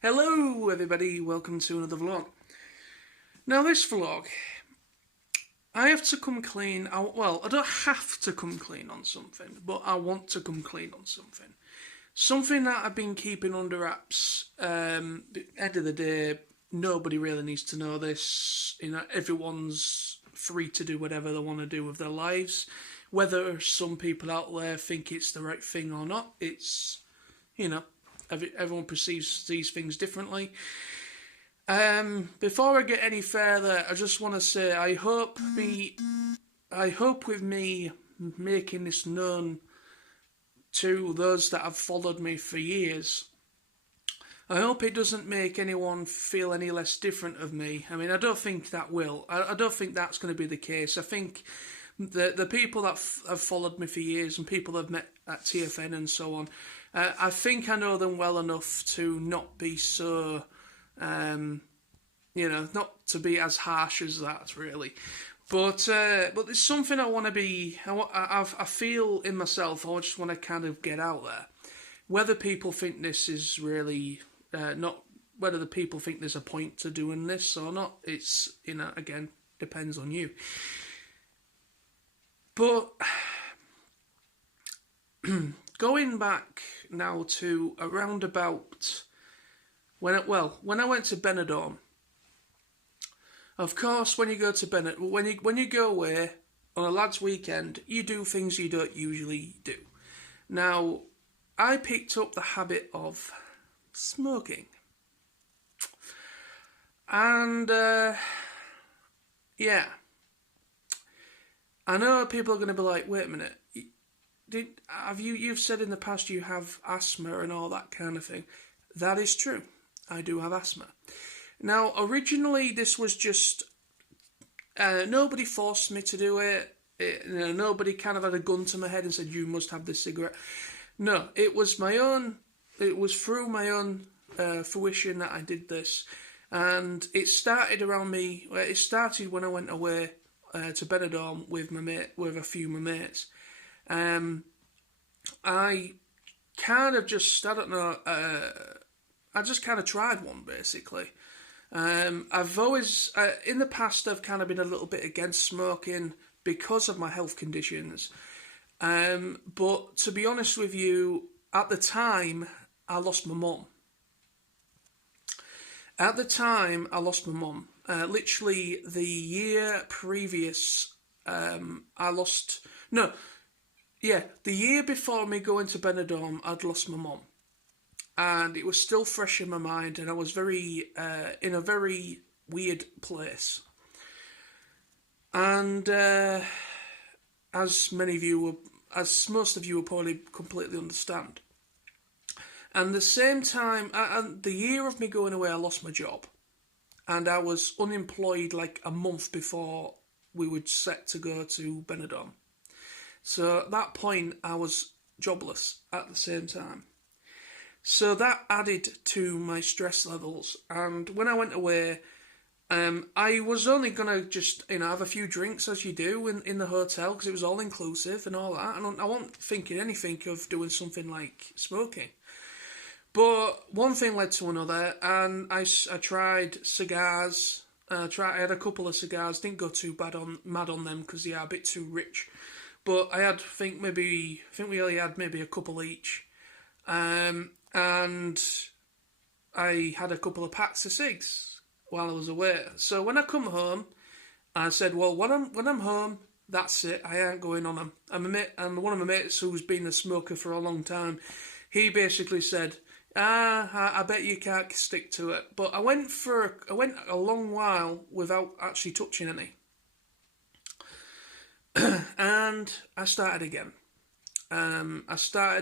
Hello everybody, welcome to another vlog. Now this vlog, I have to come clean, I don't have to come clean on something, but I want to come clean on something. Something that I've been keeping under wraps. End of the day, nobody really needs to know this. Everyone's free to do whatever they want to do with their lives. Whether some people out there think it's the right thing or not, it's, everyone perceives these things differently. Before I get any further, I just want to say I hope with me making this known to those that have followed me for years, I hope it doesn't make anyone feel any less different of me. I mean, I don't think that will. I don't think that's going to be the case. I think the people that have followed me for years and people I've met at TFN and so on, I think I know them well enough to not be so, not to be as harsh as that, really. But it's something I want to be. I feel in myself. I just want to kind of get out there. Whether people think this is really not, whether the people think there's a point to doing this or not, it's again depends on you. But going back now to around about when I went to Benidorm. Of course, when you go to when you go away on a lad's weekend, you do things you don't usually do. Now, I picked up the habit of smoking, and yeah, I know people are going to be like, "Wait a minute, you've said in the past you have asthma and all that kind of thing?" That is true. I do have asthma. Now, originally, this was just nobody forced me to do it. Nobody kind of had a gun to my head and said, "You must have this cigarette." No, it was my own. It was through my own fruition that I did this, and it started around me. It started when I went away to Benidorm with a few of my mates. I kind of just, I don't know. I just kind of tried one basically. I've always, in the past, I've kind of been a little bit against smoking because of my health conditions. But to be honest with you, at the time, I lost my mum. Literally the year previous, the year before me going to Benidorm, I'd lost my mum. And it was still fresh in my mind, and I was in a very weird place. And as most of you will probably completely understand. And the same time, and the year of me going away, I lost my job, and I was unemployed like a month before we were set to go to Benidorm. So at that point, I was jobless at the same time. So that added to my stress levels. And when I went away, I was only going to just, have a few drinks as you do in the hotel because it was all inclusive and all that. And I wasn't thinking anything of doing something like smoking. But one thing led to another, and I tried cigars. I had a couple of cigars, didn't go too mad on them because they are a bit too rich. But I think we only had maybe a couple each. And I had a couple of packs of cigs while I was away. So when I come home, I said, well, when I'm home, that's it. I ain't going on them. And one of my mates who's been a smoker for a long time, he basically said, I bet you can't stick to it. But I went a long while without actually touching any. And I started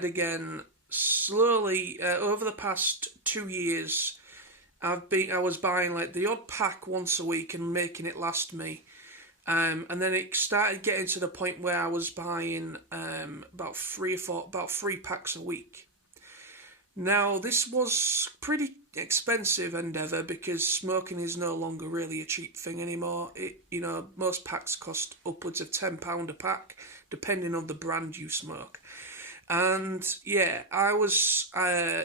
again. Slowly over the past 2 years. I was buying like the odd pack once a week and making it last me, and then it started getting to the point where I was buying about 3 packs a week. Now this was pretty expensive endeavour because smoking is no longer really a cheap thing anymore. Most packs cost upwards of £10 a pack, depending on the brand you smoke. And yeah, I was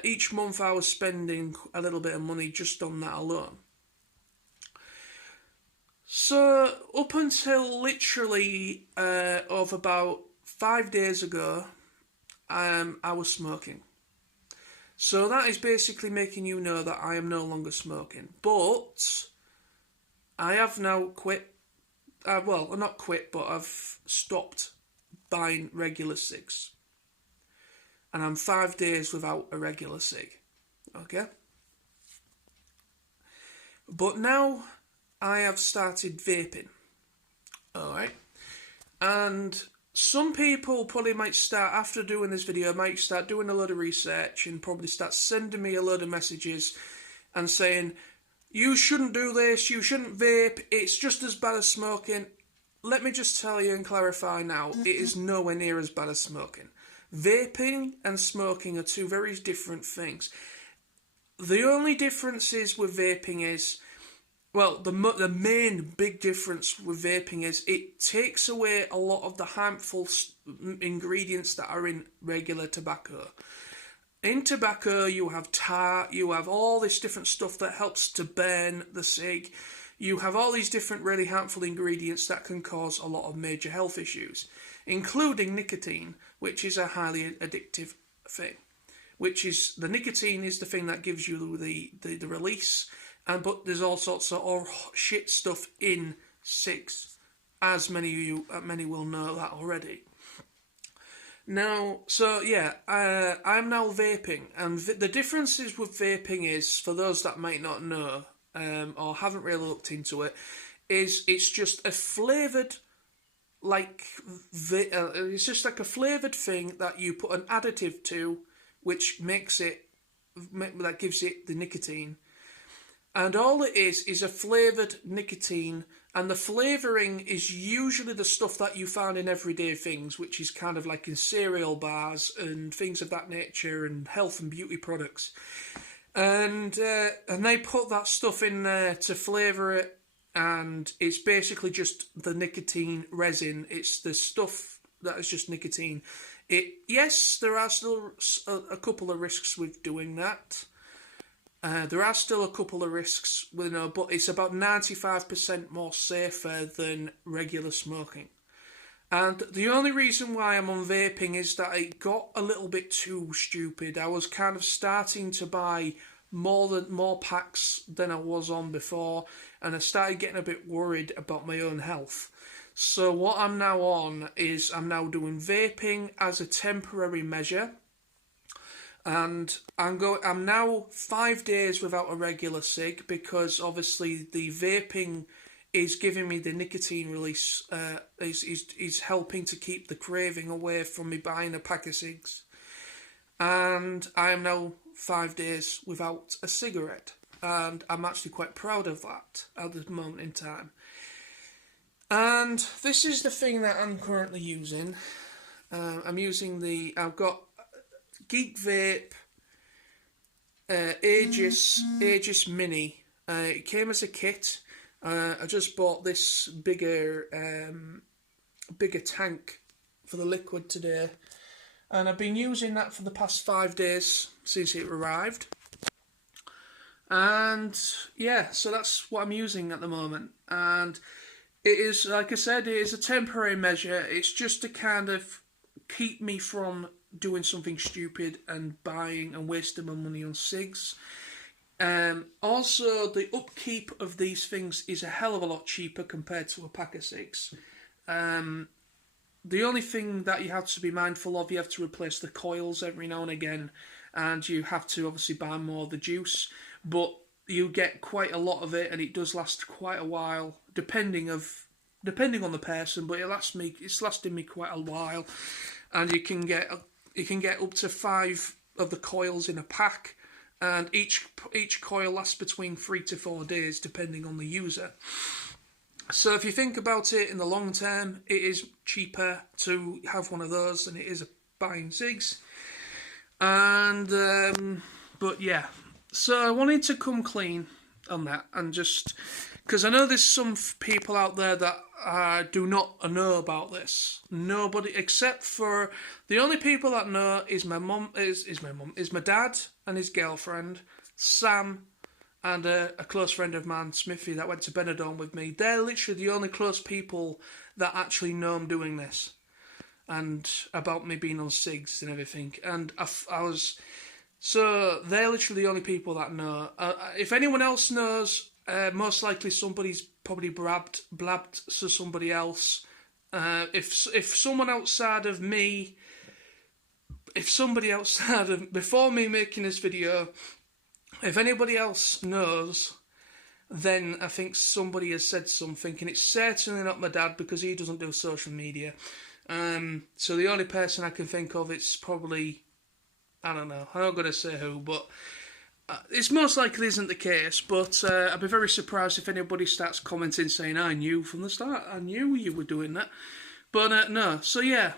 each month I was spending a little bit of money just on that alone. So up until literally of about 5 days ago, I was smoking. So that is basically making you know that I am no longer smoking. But I have now quit. Well, not quit, but I've stopped buying regular cigs. And I'm 5 days without a regular cig. Okay? But now I have started vaping. Alright? And some people probably might start, after doing this video, might start doing a load of research and probably start sending me a load of messages and saying, you shouldn't do this, you shouldn't vape, it's just as bad as smoking. Let me just tell you and clarify now, it is nowhere near as bad as smoking. Vaping and smoking are two very different things. The only differences with vaping is, well, the main big difference with vaping is it takes away a lot of the harmful ingredients that are in regular tobacco. In tobacco, you have tar, you have all this different stuff that helps to burn the cig. You have all these different really harmful ingredients that can cause a lot of major health issues, including nicotine, which is a highly addictive thing. Which is, the nicotine is the thing that gives you the release, but there's all sorts of shit stuff in cigs, as many will know that already. Now, so yeah, I'm now vaping, and the differences with vaping is, for those that might not know or haven't really looked into it, is it's just a flavoured, it's just like a flavoured thing that you put an additive to, which that gives it the nicotine. And all it is a flavoured nicotine, and the flavouring is usually the stuff that you find in everyday things, which is kind of like in cereal bars and things of that nature, and health and beauty products. And they put that stuff in there to flavour it, and it's basically just the nicotine resin. It's the stuff that is just nicotine. Yes, there are still a couple of risks with doing that. There are still a couple of risks, but it's about 95% more safer than regular smoking. And the only reason why I'm on vaping is that it got a little bit too stupid. I was kind of starting to buy more packs than I was on before, and I started getting a bit worried about my own health. So what I'm now on is I'm now doing vaping as a temporary measure. And I'm now 5 days without a regular cig, because obviously the vaping is giving me the nicotine release, is helping to keep the craving away from me buying a pack of cigs. And I am now 5 days without a cigarette, and I'm actually quite proud of that at this moment in time. And this is the thing that I'm currently using. I've got Geek Vape Aegis Mini. It came as a kit. I just bought this bigger tank for the liquid today, and I've been using that for the past 5 days since it arrived. And yeah, so that's what I'm using at the moment. And it is, like I said, it is a temporary measure. It's just to kind of keep me from doing something stupid and buying and wasting my money on cigs. Also, the upkeep of these things is a hell of a lot cheaper compared to a pack of cigs. The only thing that you have to be mindful of, you have to replace the coils every now and again, and you have to obviously buy more of the juice, but you get quite a lot of it, and it does last quite a while, depending on the person, but it's lasting me quite a while. And you can get up to 5 of the coils in a pack, and each coil lasts between 3 to 4 days, depending on the user. So if you think about it in the long term, it is cheaper to have one of those than it is buying cigs. And but yeah, so I wanted to come clean on that, and just because I know there's some people out there that do not know about this. Nobody except for the only people that know is my mum, is my dad and his girlfriend, Sam, and a close friend of mine, Smithy, that went to Benidorm with me. They're literally the only close people that actually know I'm doing this, and about me being on SIGs and everything. And I was. So they're literally the only people that know. If anyone else knows, most likely somebody's probably blabbed to somebody else. If someone outside of me, if somebody outside of before me making this video, if anybody else knows, then I think somebody has said something, and it's certainly not my dad because he doesn't do social media. So the only person I can think of, it's probably, I don't know, I'm not going to say who, but it's most likely isn't the case, but I'd be very surprised if anybody starts commenting saying, I knew from the start, I knew you were doing that. But no, so yeah,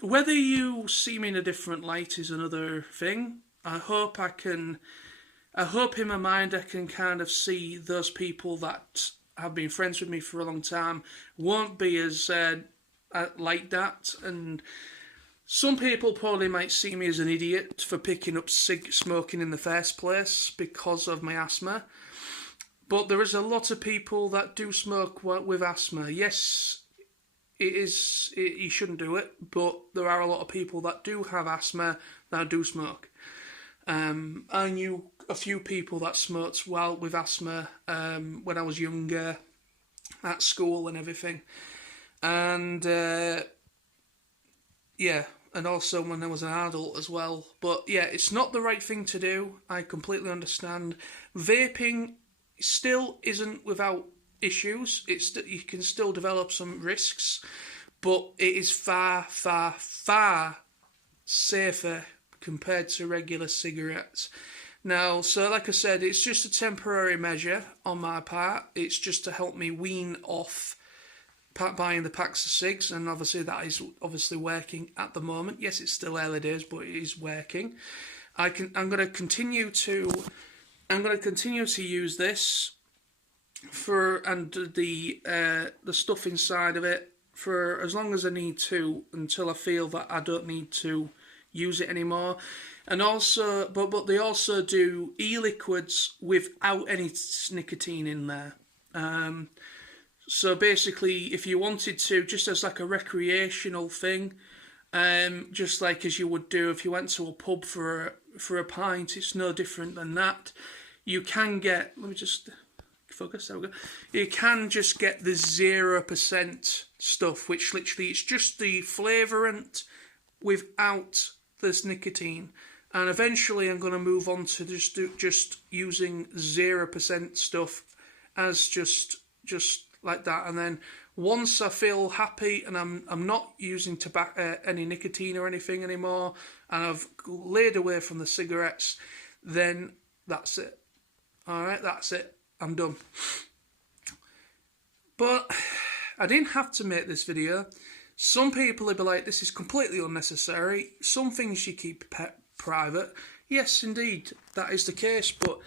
whether you see me in a different light is another thing. I hope in my mind I can kind of see those people that have been friends with me for a long time won't be as like that, and some people probably might see me as an idiot for picking up smoking in the first place because of my asthma. But there is a lot of people that do smoke with asthma. Yes, you shouldn't do it, but there are a lot of people that do have asthma that do smoke. I knew a few people that smoked while with asthma when I was younger, at school and everything. And yeah, and also when I was an adult as well. But yeah, it's not the right thing to do. I completely understand. Vaping still isn't without issues. You can still develop some risks, but it is far, far, far safer compared to regular cigarettes. Now, so like I said, it's just a temporary measure on my part. It's just to help me wean off buying the packs of cigs, and obviously that is obviously working at the moment. Yes, it's still early days, but it is working. I'm going to continue to use this and the stuff inside of it for as long as I need to, until I feel that I don't need to use it anymore. And also, but they also do e-liquids without any nicotine in there. So basically, if you wanted to, just as like a recreational thing, just like as you would do if you went to a pub for a pint, it's no different than that. You can get, let me just focus, there we go. You can just get the 0% stuff, which literally it's just the flavourant without this nicotine. And eventually I'm going to move on to just using 0% stuff as just like that. And then once I feel happy and I'm not using any nicotine or anything anymore, and I've laid away from the cigarettes, then that's it. Alright, that's it. I'm done. But I didn't have to make this video. Some people will be like, this is completely unnecessary. Some things you keep private. Yes, indeed, that is the case. But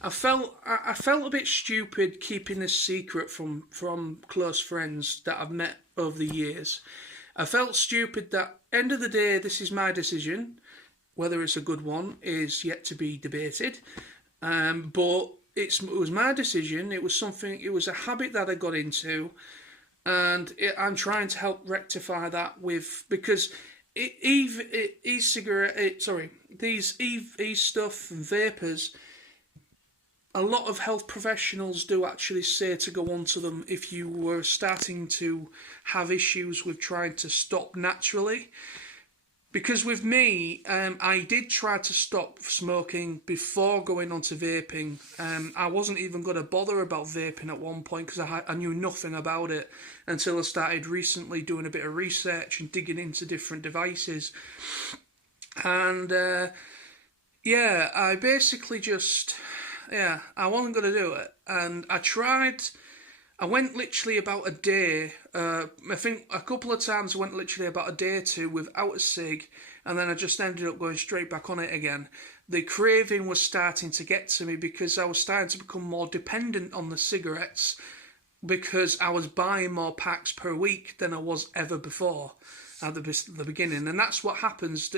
I felt a bit stupid keeping this secret from close friends that I've met over the years. I felt stupid that, end of the day, this is my decision. Whether it's a good one is yet to be debated. But it was my decision. It was a habit that I got into. And I'm trying to help rectify that because these e-stuff and vapors, a lot of health professionals do actually say to go onto them if you were starting to have issues with trying to stop naturally. Because with me, I did try to stop smoking before going on to vaping. I wasn't even going to bother about vaping at one point because I knew nothing about it until I started recently doing a bit of research and digging into different devices. And yeah, I basically I wasn't going to do it. And I went literally about a day. I think a couple of times I went literally about a day or two without a cig, and then I just ended up going straight back on it again. the craving was starting to get to me because I was starting to become more dependent on the cigarettes because I was buying more packs per week than I was ever before at the beginning. And that's what happens.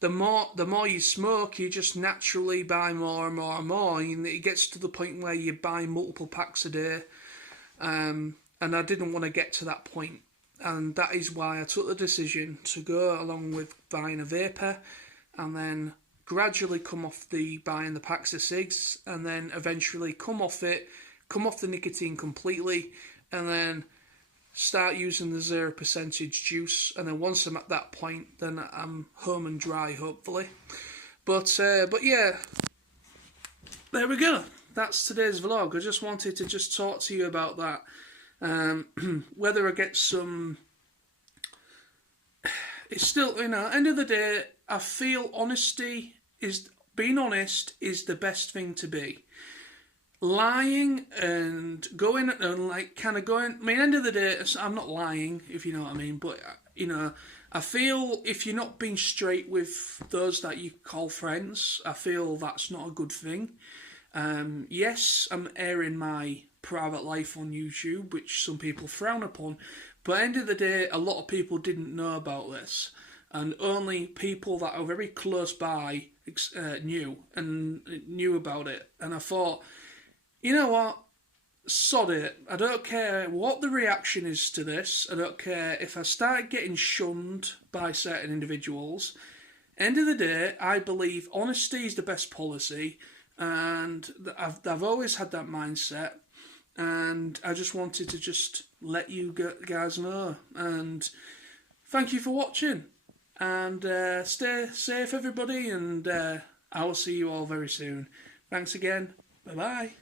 The more you smoke, you just naturally buy more and more and more. And it gets to the point where you buy multiple packs a day. And I didn't want to get to that point. And that is why I took the decision to go along with buying a vapor and then gradually come off buying the packs of cigs and then eventually come off the nicotine completely and then start using the 0% juice. And then once I'm at that point, then I'm home and dry, hopefully. But yeah, there we go. That's today's vlog. I just wanted to just talk to you about that. Whether I get some... It's still, end of the day, I feel being honest is the best thing to be. Lying and going and end of the day, I'm not lying, if you know what I mean, but, I feel if you're not being straight with those that you call friends, I feel that's not a good thing. Yes, I'm airing my private life on YouTube, which some people frown upon, but at the end of the day, a lot of people didn't know about this, and only people that are very close by knew about it. And I thought, you know what, sod it. I don't care what the reaction is to this. I don't care if I start getting shunned by certain individuals. End of the day, I believe honesty is the best policy, and I've always had that mindset. And I just wanted to just let you guys know. And thank you for watching. And stay safe, everybody. And I will see you all very soon. Thanks again. Bye-bye.